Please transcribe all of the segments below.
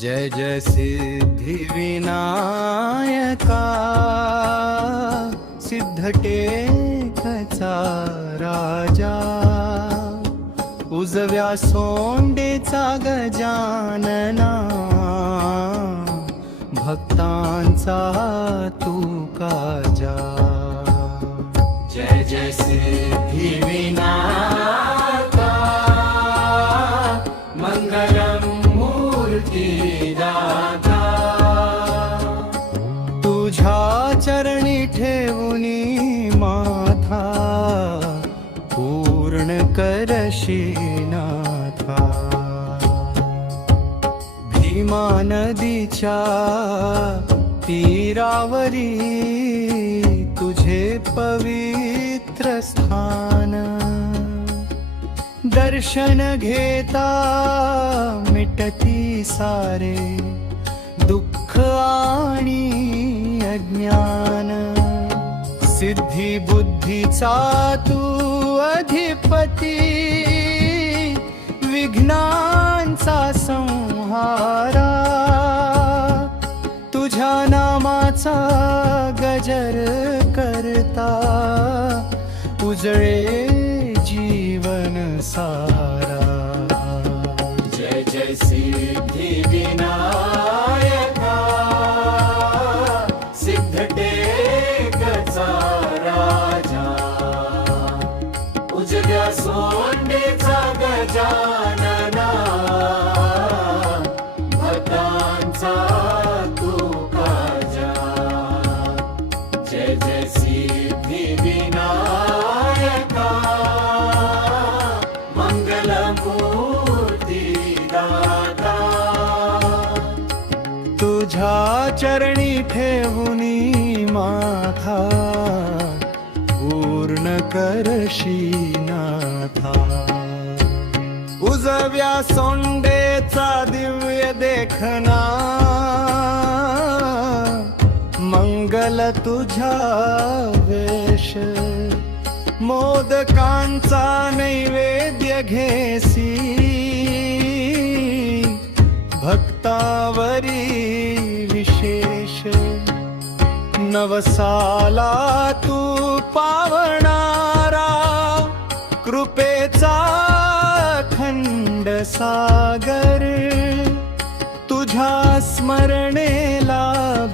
जय जय सिद्धिविनायका सिद्धटेकचा राजा उजव्या सोंडेचा गजानना भक्तांचा तू काजा जय जय सिद्धिविनायका मंगलम मूर्ती दाता तुझ्या चरणी ठेवूनी माथा पूर्ण करशी नाथा भीमा नदीच्या तीरावरी तुझे पवित्र स्थान दर्शन घेता मिटती सारे दुःख आणि अज्ञान सिद्धी बुद्धीचा तू अधिपती विघ्नांचा संहारा तुझ्या नामाचा गजर करता उजळे जीवन सारा जय जय सिद्धिविनायका सिद्धटेकचा राजा उजव्या सोंडेचा गजानना भक्तांचा तू काजा जय जय सिद्धिविनायका मंगलमूर्ती दाता तुझ्या चरणी ठेवूनी माथा पूर्ण करशी नाथा उजव्या सोंडेचा दिव्य देखना मंगल तुझ्या वेश मोदकांचा नैवेद्य घेसी भक्तावरी विशेष नवसाला तू पावणारा कृपेचा खंड सागर तुझ्या स्मरणेला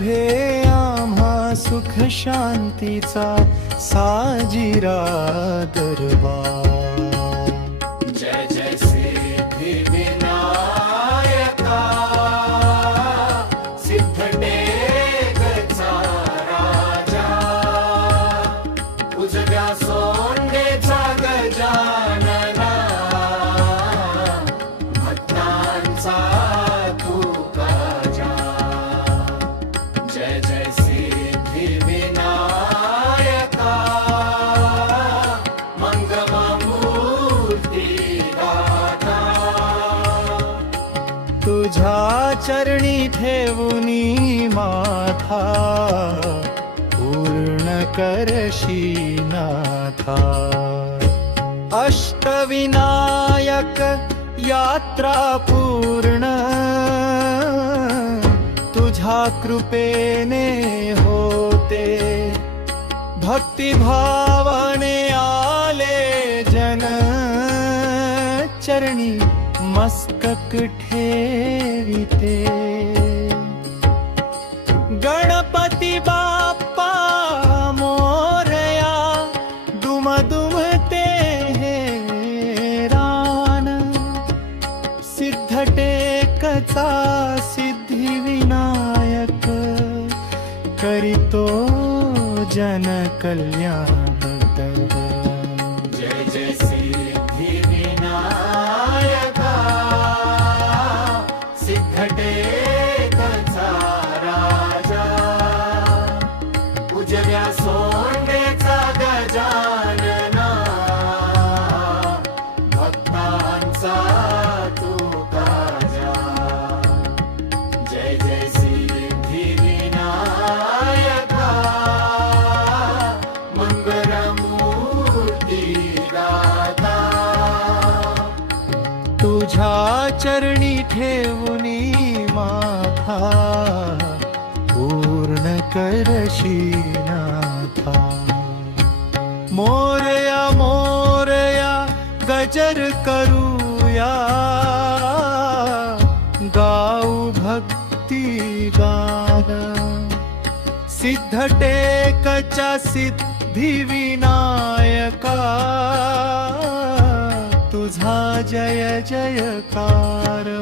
भे आम्हा सुख शांतीचा साजिरा दरबार जय जय सिद्धिविनायका सिद्धटेकचा राजा उजव्या सोंडेचा गजानना भक्तांचा तू काजा जय जय सिद्धिविनायका मंगलमूर्ती दाता तुझ्या चरणी ठेवूनी माथा पूर्ण करशी नाथा अष्टविनायक यात्रा पूर्ण तुझ्या कृपेने होते भक्तिभावाने आले जन चरणी मस्तक ठेविते गणपती बाप्पा मोरया दुम दुमते हे रान सिद्धटेकचा सिद्धिविनायक करितो जन कल्याण जय जय सिद्धिविनायका सिद्धटेकचा राजा उजव्या सोंडेचा गजानना भक्तांचा तू काजा जय जय सिद्धिविनायका मंगलमूर्ती दाता तुझ्या चरणी ठेवूनी मा इच्छा पूर्ण करशी नाथा. मोरया मोरया गजर करूया, गाऊ भक्ती गान. सिद्ध टेकच्या सिद्धी विनायका, तुझा जय जयकार.